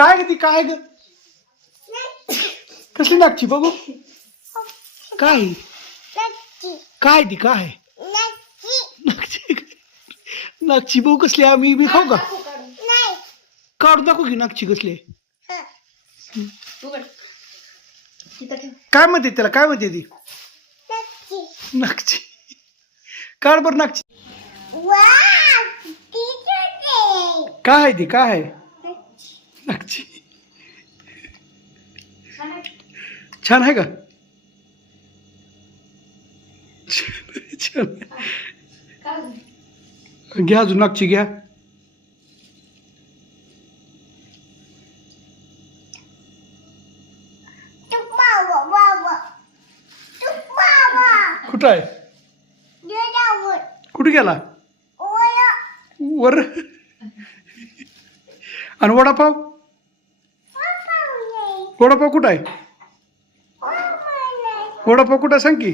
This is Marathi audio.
काय ग ती काय ग कसली नागची बघू काय काय ती काय नागची नागची बघू कसली आम्ही बी खाऊ का काढून दाखवू की नागची कसली काय म्हणते त्याला काय म्हणते ती नागची काढ बरं नागची काय आहे ती काय आहे नागची छान आहे का छान घ्या अजून नागची घ्या कुठं आहे कुठे गेला वर आणि वडापाव वडापाव कुठं आहे वडापाव कुठं आहे सांग की